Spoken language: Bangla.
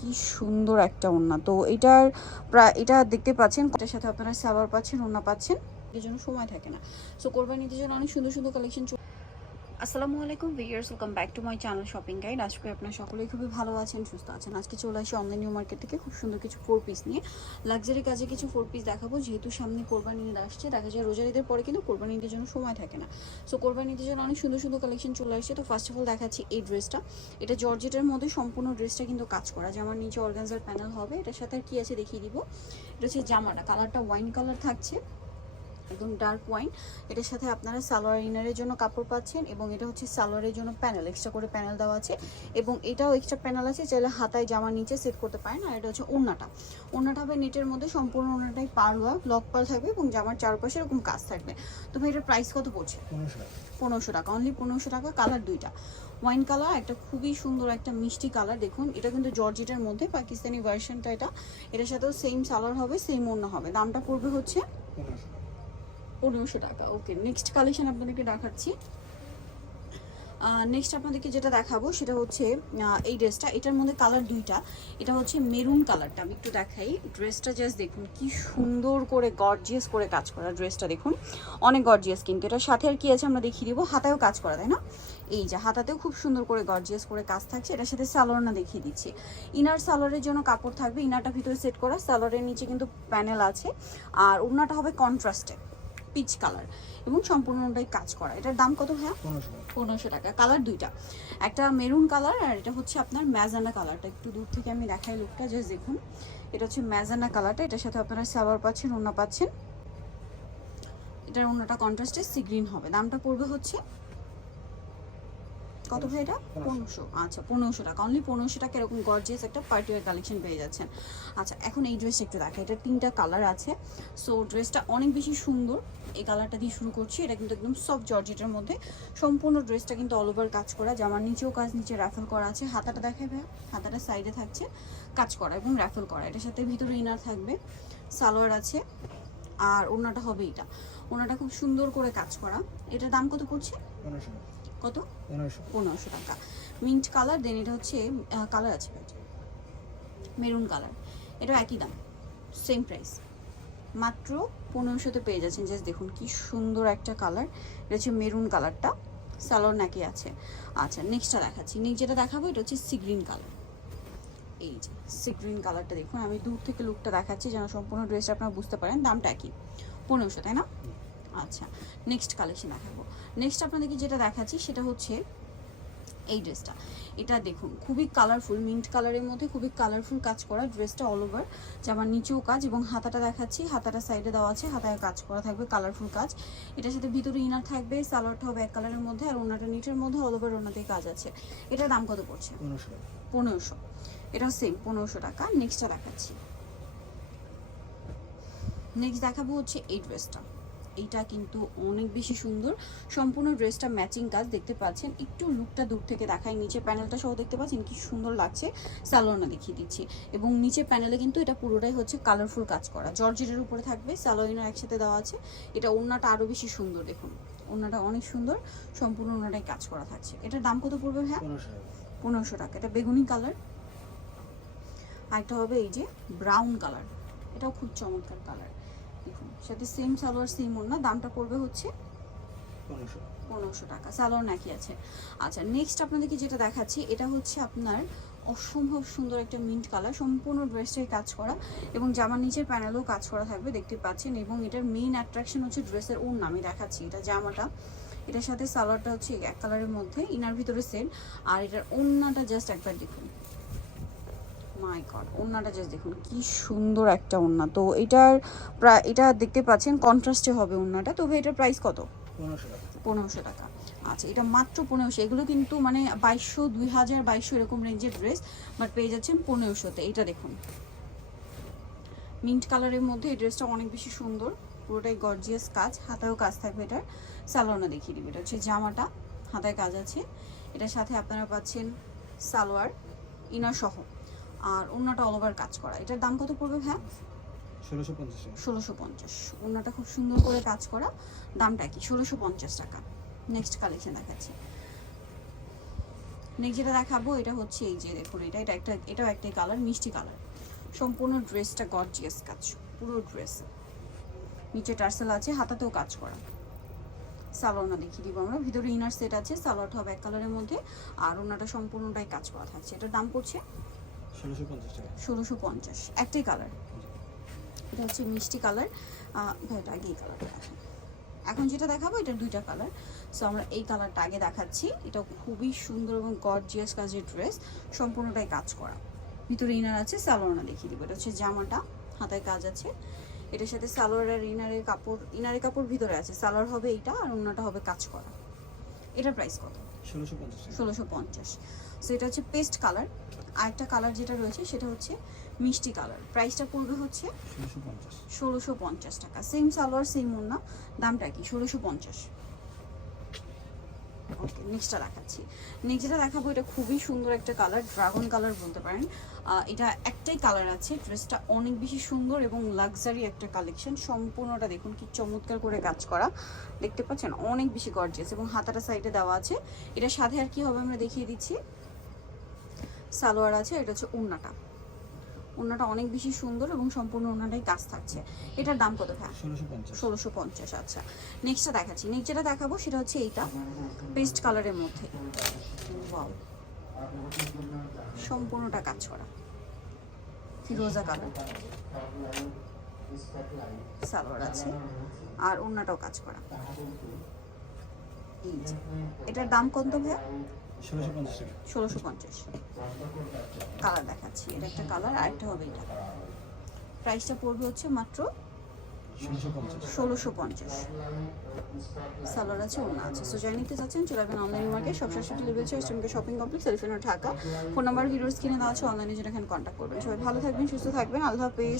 কি সুন্দর একটা ওড়না। তো এটার প্রায়, এটা দেখতে পাচ্ছেন, এটার সাথে আপনারা সাবার পাচ্ছেন, ওড়না পাচ্ছেন, এর জন্য সময় থাকে না। সো কোরবানিদের জন্য অনেক সুন্দর সুন্দর কালেকশন আসসালামু আলাইকুম viewers welcome back to my channel shopping guide আজকে আপনারা সকলেই খুবই ভালো আছেন, সুস্থ আছেন। আজকে চলে আসি অনলাইন নিউ মার্কেট থেকে খুব সুন্দর কিছু ফোর পিস নিয়ে। লাক্সারি কাজে কিছু ফোর পিস দেখাবো, যেহেতু সামনে কোরবানি ঈদ আসছে, দেখা যায় রোজার ঈদের পরে কিন্তু কোরবানি ঈদের জন্য সময় থাকে না। সো কোরবানি ঈদের জন্য অনেক সুন্দর সুন্দর কালেকশন চলে আসছে। তো ফার্স্ট অফ অল দেখাচ্ছি এই ড্রেসটা এটা জর্জেটের মধ্যে সম্পূর্ণ ড্রেসটা কিন্তু কাজ করা জামার নিচে অর্গানজার প্যানেল হবে। এটার সাথে আর কি আছে দেখিয়ে দিব। এটা হচ্ছে জামাটা। কালারটা ওয়াইন কালার থাকছে। একদম ডার্ক ওয়াইন এটার সাথে আপনারা সালোয়ার ইনারের জন্য কাপড় পাচ্ছেন এবং এটা হচ্ছে সালোয়ারের জন্য প্যানেল এক্সট্রা করে প্যানেল দেওয়া আছে। এবং এটাও এক্সট্রা প্যানেল আছে চাইলে হাতায় জামা নিচে সেট করতে পারেন। আর এটা হচ্ছে ওড়নাটা। ওড়নাটা হবে নেটের মধ্যে সম্পূর্ণ ওড়নাটাই পারোয়া ব্লক পাল থাকবে এবং জামার চারপাশে এরকম কাজ থাকবে। তো ভাই এটার প্রাইস কত পড়ছে? পনেরোশো টাকা। অনলি পনেরোশো টাকা কালার দুইটা। ওয়াইন কালার একটা খুবই সুন্দর একটা মিষ্টি কালার দেখুন। এটা কিন্তু জর্জেটের মধ্যে পাকিস্তানি ভার্সনটা এটা। এটার সাথেও সেম সালোয়ার হবে সেম অন্য হবে। দামটা পড়বে হচ্ছে পনেরোশো টাকা। ওকে নেক্সট কালেকশন আপনাদেরকে দেখাচ্ছি। নেক্সট আপনাদেরকে যেটা দেখাবো সেটা হচ্ছে এই ড্রেসটা এটার মধ্যে কালার দুইটা। এটা হচ্ছে মেরুন কালারটা আমি একটু দেখাই। ড্রেসটা জাস্ট দেখুন, কি সুন্দর করে গর্জিয়াস করে কাজ করা ড্রেসটা দেখুন। অনেক গর্জিয়াস কিন্তু। এটার সাথে আর কি আছে আমরা দেখিয়ে দিব। হাতায়ও কাজ করা, তাই না? এই যে, হাতাতেও খুব সুন্দর করে গর্জিয়াস করে কাজ থাকছে। এটার সাথে সালোয়ার না দেখিয়ে দিচ্ছি। ইনার সালোয়ারের জন্য কাপড় থাকবে। ইনারটা ভিতরে সেট করা। সালোয়ারের নিচে কিন্তু প্যানেল আছে। আর ওড়নাটা হবে কন্ট্রাস্টে পিচ কালার এবং সম্পূর্ণটাই কাজ করা। এটার দাম কত হ্যাঁ পনেরোশো টাকা। কালার দুইটা। একটা মেরুন কালার আর এটা হচ্ছে আপনার ম্যাজানা কালারটা একটু দূর থেকে আমি দেখাই লোকটা যে দেখুন। এটা হচ্ছে ম্যাজানা কালারটা এটার সাথে আপনারা সাবার পাচ্ছেন ওনা পাচ্ছেন। এটার অন্যটা কন্ট্রাস্টে সি গ্রিন হবে। দামটা পড়বে হচ্ছে কত ভাই এটা? পনেরোশো। আচ্ছা পনেরোশো টাকা। অনলি পনেরোশো টাকা এরকম গর্জিয়াস একটা পার্টি ওয়ার কালেকশন পেয়ে যাচ্ছেন। আচ্ছা এখন এই ড্রেসটা একটু দেখা এটা তিনটা কালার আছে। সো ড্রেসটা অনেক বেশি সুন্দর। এই কালারটা দিয়ে শুরু করছি। এটা কিন্তু একদম সফট জর্জেটের মধ্যে। সম্পূর্ণ ড্রেসটা কিন্তু অল ওভার কাজ করা। জামার নিচেও কাজ, নিচে র্যাফেল করা আছে। হাতাটা দেখাবে হাতাটা সাইডে থাকছে। কাজ করা এবং র্যাফেল করা। এটার সাথে ভিতরে ইনার থাকবে। সালোয়ার আছে। আর ওনাটা হবে এটা ওনাটা খুব সুন্দর করে কাজ করা। এটার দাম কত পড়ছে? কত? পনেরোশো। টাকা। মিন্ট কালার দেন এটা হচ্ছে কালার আছে মেরুন কালার। এটা একই দাম। Same price. মাত্র পনেরোশোতে পেয়ে যাচ্ছেন। জাস্ট দেখুন কি সুন্দর একটা কালার। এটা হচ্ছে মেরুন কালারটা। সালোয়ার নাকি আছে। আচ্ছা নেক্সটটা দেখাচ্ছি। নেক্সট যেটা দেখাবো এটা হচ্ছে সি গ্রিন কালার এই যে সি গ্রিন কালারটা দেখুন। আমি দূর থেকে লুকটা দেখাচ্ছি যেন সম্পূর্ণ ড্রেসটা আপনারা বুঝতে পারেন। দামটা একই। পনেরোশো তাই না? আচ্ছা নেক্সট কালেকশন দেখাবো। নেক্সট আপনাদেরকে যেটা দেখাচ্ছি সেটা হচ্ছে এই ড্রেসটা এটা দেখুন খুবই কালারফুল মিন্ট কালারের মধ্যে খুবই কালারফুল কাজ করা ড্রেসটা অল ওভার জামার নিচেও কাজ এবং হাতাটা দেখাচ্ছি হাতাটা সাইডে দেওয়া আছে হাতায় কাজ করা থাকবে কালারফুল কাজ। এটার সাথে ভিতরে ইনার থাকবে সালোয়ারটা হবে এক কালারের মধ্যে আর ওনাটা নিচের মধ্যে অল ওভার ওনাতেই কাজ আছে। এটার দাম কত পড়ছে? পনেরোশো এটা সেম পনেরোশো টাকা। নেক্সটটা দেখাচ্ছি। নেক্সট দেখাবো হচ্ছে এই ড্রেসটা এইটা কিন্তু অনেক বেশি সুন্দর। সম্পূর্ণ ড্রেসটা ম্যাচিং কাজ দেখতে পাচ্ছেন। একটু লুকটা দূর থেকে দেখাই নিচে প্যানেলটা সহ দেখতে পাচ্ছেন কি সুন্দর লাগছে। স্যালোনা দেখিয়ে দিচ্ছি। এবং নিচে প্যানেলে কিন্তু এটা পুরোটাই হচ্ছে কালারফুল কাজ করা। জর্জেটের উপরে থাকবে স্যালোইনার একসাথে দেওয়া আছে। এটা ওড়নাটা আরও বেশি সুন্দর দেখুন। ওড়নাটা অনেক সুন্দর সম্পূর্ণ ওড়নাটাই কাজ করা থাকছে। এটার দাম কত পড়বে হ্যাঁ পনেরোশো টাকা। এটা বেগুনি কালার। আরেকটা হবে এই যে ব্রাউন কালার এটাও খুব চমৎকার কালার সাথে সেম সালোয়ার সেম ওড়না। দামটা পড়বে হচ্ছে পনেরোশো। টাকা। সালোয়ার নাকি আছে? আচ্ছা নেক্সট আপনাদেরকে যেটা দেখাচ্ছি এটা হচ্ছে আপনার অসম্ভব সুন্দর একটা মিন্ট কালার সম্পূর্ণ ড্রেসটাই কাজ করা এবং জামার নিচের প্যানেলও কাজ করা থাকবে দেখতে পাচ্ছেন। এবং এটার মেইন অ্যাট্রাকশন হচ্ছে ড্রেসের ওড়না আমি দেখাচ্ছি এটা জামাটা। এটার সাথে সালোয়ারটা হচ্ছে এক কালারের মধ্যে ইনার ভিতরে সেম আর এটার ওড়নাটা জাস্ট একবার দেখুন। মাই গড ওড়নাটা জাস্ট দেখুন কি সুন্দর একটা তো এটার প্রায় এটা দেখতে পাচ্ছেন কন্ট্রাস্টে হবে তবে এটার প্রাইস কত? পনেরোশো টাকা। আচ্ছা এটা মাত্র পনেরোশো। এগুলো কিন্তু মানে বাইশশো দুই হাজার বাইশশো এরকম রেঞ্জের ড্রেস বাট পেয়ে যাচ্ছেন পনেরোশোতে দেখুন। মিন্ট কালারের মধ্যে এই ড্রেসটা অনেক বেশি সুন্দর। পুরোটাই গর্জিয়াস কাজ। হাতায়ও কাজ থাকবে এটার। সালোয়ারটা দেখিয়ে দিবে। এটা হচ্ছে জামাটা। হাতায় কাজ আছে। এটার সাথে আপনারা পাচ্ছেন সালোয়ার ইনার সহ আর অন্যটা অল ওভার কাজ করা। এটার দাম কত পড়বে হ্যাঁ ষোলোশো পঞ্চাশ। ওনাটা খুব সুন্দর করে কাজ করা। দামটা কি? ষোলোশো পঞ্চাশ টাকা। নেক্সট কালেকশন দেখাচ্ছি। নেক্সট যেটা দেখাবো এটা হচ্ছে এই যে দেখুন এটা এটা একটা এটাও একটাই কালার মিষ্টি কালার সম্পূর্ণ ড্রেসটা গর্জিয়াস কাজ পুরো ড্রেস নিচে টার্সেল আছে হাতাতেও কাজ করা। সালোয়ারটা দেখিয়ে দিব আমরা। ভিতরে ইনার সেট আছে সালোয়ারটা হবে এক কালারের মধ্যে। আর ওনাটা সম্পূর্ণটাই কাজ করা থাকছে। এটার দাম পড়ছে ষোলোশো পঞ্চাশ একটাই কালার এটা হচ্ছে মিষ্টি কালার এটা আগে এই কালারটা এখন যেটা দেখাবো এটা দুইটা কালার সো আমরা এই কালারটা আগে দেখাচ্ছি। এটা খুবই সুন্দর এবং গর্জিয়াস কাজের ড্রেস সম্পূর্ণটাই কাজ করা। ভিতরে ইনার আছে সালোয়ারটা দেখিয়ে দিব। এটা হচ্ছে জামাটা হাতায় কাজ আছে। এটার সাথে সালোয়ার আর ইনারের কাপড় ইনারের কাপড় ভিতরে আছে। সালোয়ার হবে এইটা আর অন্যটা হবে কাজ করা। এটার প্রাইস কত? ষোলোশো পঞ্চাশ সো এটা হচ্ছে পেস্ট কালার আরেকটা কালার যেটা রয়েছে সেটা হচ্ছে মিষ্টি কালার প্রাইসটা পড়বে হচ্ছে ষোলোশো পঞ্চাশ। টাকা। সেম সালোয়ার সেম ওড়না। দামটা কি? ষোলোশো পঞ্চাশ। ওকে নেক্সটটা দেখাচ্ছি। নেক্সট যেটা দেখাবো এটা খুবই সুন্দর একটা কালার ড্রাগন কালার বলতে পারেন। এটা একটাই কালার আছে ড্রেসটা অনেক বেশি সুন্দর এবং লাক্সারি একটা কালেকশন সম্পূর্ণটা দেখুন কি চমৎকার করে কাজ করা। দেখতে পাচ্ছেন অনেক বেশি গর্জিয়াস এবং হাতাটা সাইডে দেওয়া আছে। এটা সাথে আর কি হবে আমরা দেখিয়ে দিচ্ছি। সালোয়ার আছে এটা হচ্ছে উন্নাটা। উন্নাটা অনেক বেশি সুন্দর এবং সম্পূর্ণ উন্নাটাই কাজ থাকছে। এটার দাম কত ভাই ষোলোশো পঞ্চাশ। আচ্ছা। নেক্সটটা দেখাচ্ছি। নেক্সট যেটা দেখাবো সেটা হচ্ছে এইটা পেস্ট কালারের মধ্যে. সম্পূর্ণটা কাজ করা। ফিরোজা কালার সালোয়ার আছে। আর অন্যটাও কাজ করা। এটার দাম কত ভাইয়া? ষোলোশো পঞ্চাশ কালার দেখাচ্ছি এটা একটা কালার আরেকটা হবে এটা। প্রাইসটা পড়বে হচ্ছে মাত্র ষোলোশো পঞ্চাশ সালোয়ার আছে ওনা আছে। সো যাই নিতে চাচ্ছেন চলে আসবেন অনলাইন মার্কেট সব shopping complex elephant Dhaka. Phone number videos কিনে দেওয়া আছে অনলাইনে যেটা এখানে কন্ট্যাক্ট করবেন। সবাই ভালো থাকবেন সুস্থ থাকবেন। আল্লাহ হাফেজ।